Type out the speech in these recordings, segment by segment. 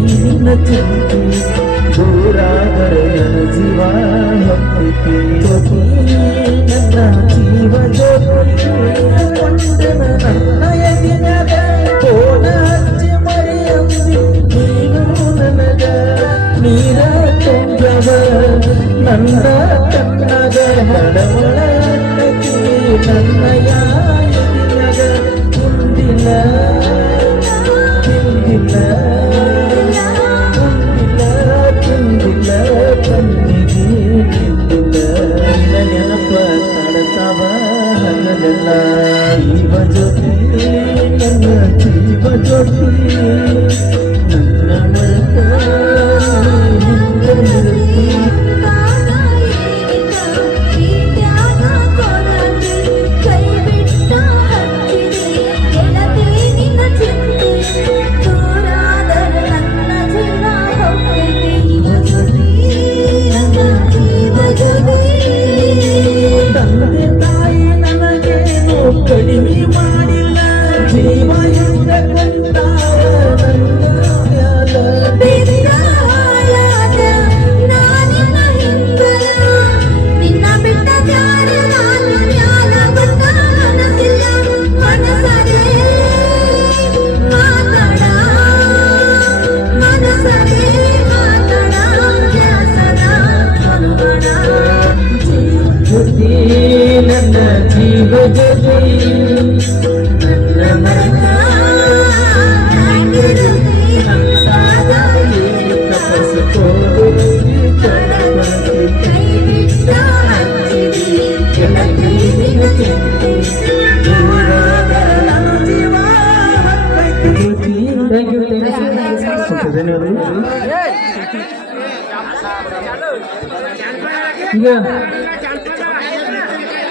ಚಿಂತೆ ದೂರಾದರೆ ನನ್ನ ಜೀವ ಹೊತ್ತಿಗೆ ಜ್ಯೋತಿ ನನ್ನ ಜೀವ ಜ್ಯೋತಿ ಕೊಂಡನ ನನ್ನ ಎದಿನದ ಕೋನ ಹಚ್ಚಿ ಮರೆಯಂದಿ ನೀನು ನನಗ ನೀರ ತುಂಗವ ನನ್ನ ಕಣ್ಣದ ಹಡಮಳ ನನ್ನ ಯಾಯದಿನಗ ಜೀವ ಜ್ಯೋತಿ ನನ್ನ ಜೀವ ಜ್ಯೋತಿ ಈಗ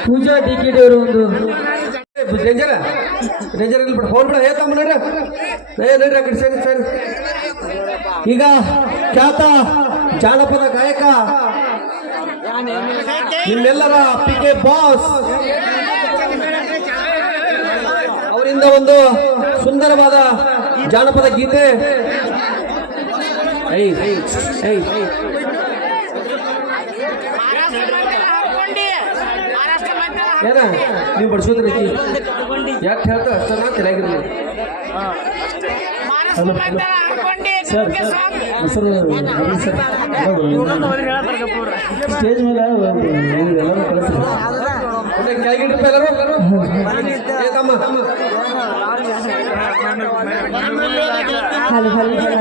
ಪೂಜಾ ಕೆ ಅವರು ಒಂದು ಡೇಂಜರ. ಡೇಂಜರ್ ಇಲ್ಲಿ ಬಿಡ. ಹೋಲ್ ಬಿಡ. ಏ ತಮ್ಮ ನೋಡ್ರಿ. ಏ ನಡ್ರಿ ಆ ಕಡೆ ಸರಿ ಸರಿ. ಈಗ ಖ್ಯಾತ ಜಾನಪದ ಗಾಯಕ ನಿಮ್ಮೆಲ್ಲರ ಪಿ ಕೆ ಬಾಸ್. ಅವರಿಂದ ಒಂದು ಸುಂದರವಾದ ಜಾನಪದ ಗೀತೆ ಐ ಐ ಏನ ನೀವು ಬಡಿಸೋದ್ರಿ ಯಾಕೆ ಹೇಳ್ತಾ ಅಷ್ಟ ನಾ ಚೆನ್ನಾಗಿರ್ಲಿ ಸರ್ ಹೆಸರು ಸರ್. ಸ್ಟೇಜ್ ಮೇಲೆ ಎಲ್ಲರೂ ತಮ್ಮ. ভালো ভালো ভালো